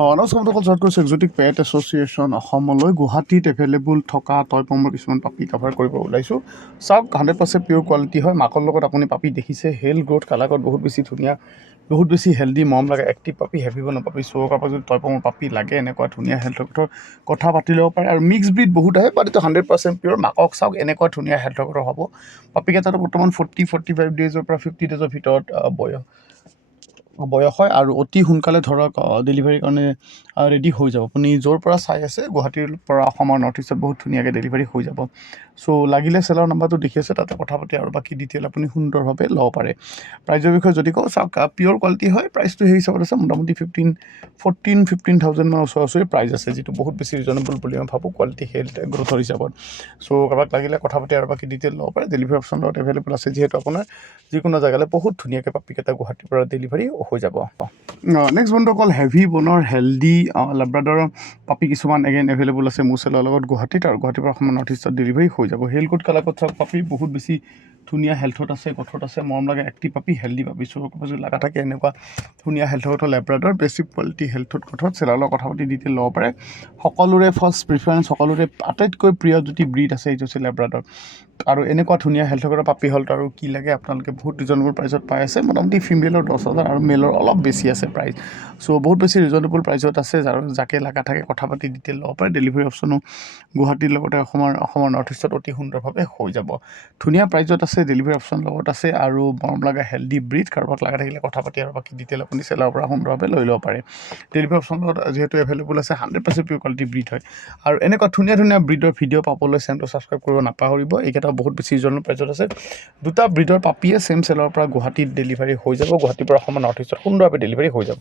নমস্কাৰ বন্ধুসকল, জইন কৰিছোঁ এক্সোটিক পেট এছ'চিয়েশ্যন অসমলৈ গুৱাহাটীত এভেইলেবল থকা টয়পমৰ কিছুমান পাপি কভাৰ কৰিব ওলাইছোঁ। চাওক, 100% পিয়'ৰ কোৱালিটি হয়। মাকৰ লগত আপুনি পাপি দেখিছে, হেল গ্ৰ'থ কালাৰত বহুত বেছি ধুনীয়া, বহুত বেছি হেল্ডি, মৰম লাগে এক্টিভ পাপি, হেভি বন পাপি। চ' কাৰোবাক যদি টয়পমৰ পাপি লাগে, এনেকুৱা ধুনীয়া হেল্থৰ কথা পাতি ল'ব পাৰে। আৰু মিক্স ব্ৰিড বহুত আহে, বাট এইটো 100% পিয়'ৰ। মাকক চাওক, এনেকুৱা ধুনীয়া হেল্থৰ হ'ব। পাপিকেইটাটো বৰ্তমান 45 ডেজৰ পৰা 50 ডেজৰ ভিতৰত বয়স হয় আৰু অতি সোনকালে ধৰক ডেলিভাৰীৰ কাৰণে ৰেডি হৈ যাব। আপুনি য'ৰ পৰা চাই আছে, গুৱাহাটীৰ পৰা অসমৰ নৰ্থ ইষ্টত বহুত ধুনীয়াকৈ ডেলিভাৰী হৈ যাব। চ' লাগিলে চেলাৰ নাম্বাৰটো দেখি আছে, তাতে কথা পাতি আৰু বাকী ডিটেইল আপুনি সুন্দৰভাৱে ল'ব পাৰে। প্ৰাইজৰ বিষয়ে যদি কওঁ, চাওক, পিয়'ৰ কোৱালিটি হয়। প্ৰাইচটো সেই হিচাপত আছে, মোটামুটি 15,000 মান ওচৰা প্ৰাইজ আছে, যিটো বহুত বেছি ৰিজনেবল বুলি মই ভাবোঁ কোৱালিটি হেল্থ গ্ৰ'থৰ হিচাপত। চ' কাৰোবাক লাগিলে কথা পাতি আৰু বাকী ডিটেইল ল'ব পাৰে। ডেলিভাৰী অপশ্যন লগত এভেইলেবল আছে, যিহেতু আপোনাৰ যিকোনো জেগালৈ বহুত ধুনীয়াকৈ পাপিকেইটা গুৱাহাটীৰ পৰা ডেলিভাৰী হৈ যাব। নেক্সট বন্ধুসকল, হেভি বনৰ হেল্ডি লেব্ৰাডৰৰ পাপি কিছুমান এগেইন এভেইলেবল আছে মোৰ চেলাৰ লগত গুৱাহাটীত, আৰু গুৱাহাটীৰ পৰা অসমৰ নৰ্থ ইষ্টত ডেলিভাৰী হৈ যাব। হেল কোড কালাকত চাওক, পাপি বহুত বেছি ধুনীয়া হেল্থত আছে, গঠত আছে, মৰম লাগে এক্টিভ পাপি, হেল্ডি পাপি। চ' যদি লগা থাকে এনেকুৱা ধুনীয়া হেল্থত লেব্ৰাডৰ বেছিক কোৱালিটি হেল্থত গঠত চেলাৰৰ লগত কথা পাতি ডিটেইল ল'ব পাৰে। সকলোৰে ফাৰ্ষ্ট প্ৰিফাৰেঞ্চ, সকলোৰে আটাইতকৈ প্ৰিয় যদি ব্ৰীড আছে, এইটো হৈছে লেব্ৰাডৰ। আৰু এনেকুৱা ধুনীয়া হেল্থৰ পাপি হলত আৰু কি লাগে, আপোনালোকে বহুত ৰিজনেবল প্ৰাইচত পাই আছে। মোটামুটি ফিমেলৰ 10,000 আৰু মেলৰ অলপ বেছি আছে প্ৰাইচ। চ' বহুত বেছি ৰিজনেবল প্ৰাইচত আছে, যাকে লগা থাকে কথা পাতি ডিটেইল ল'ব পাৰে। ডেলিভাৰী অপশ্যনো গুৱাহাটীৰ লগতে অসমৰ নৰ্থ ইষ্টত অতি সুন্দৰভাৱে হৈ যাব। ধুনীয়া প্ৰাইচত আছে, ডেলিভাৰী অপশ্যন লগত আছে, আৰু মৰম লগা হেল্ডি ব্ৰীড। কাৰোবাক লগা থাকিলে কথা পাতি আৰু বাকী ডিটেইল আপুনি চেলাৰৰ পৰা সুন্দৰভাৱে লৈ ল'ব পাৰে। ডেলিভাৰী অপশ্যন লগত যিহেতু এভেইলেবল আছে, 100% পিয়'ৰ কোৱালিটি ব্ৰীড হয়। আৰু এনেকুৱা ধুনীয়া ব্ৰীডৰ ভিডিঅ' পাবলৈ চেনেলটো ছাবস্ক্ৰাইব কৰিব নাপাহৰিব। এইকেইটা বহুত বেছি ৰিজনেবল প্ৰাইচত আছে। দুটা ব্ৰীডৰ পাপিয়ে চেম চেলাৰৰ পৰা গুৱাহাটীত ডেলিভাৰী হৈ যাব। গুৱাহাটীৰ পৰা অসমৰ নৰ্থ ইষ্টত সুন্দৰভাৱে ডেলিভাৰী হৈ যাব।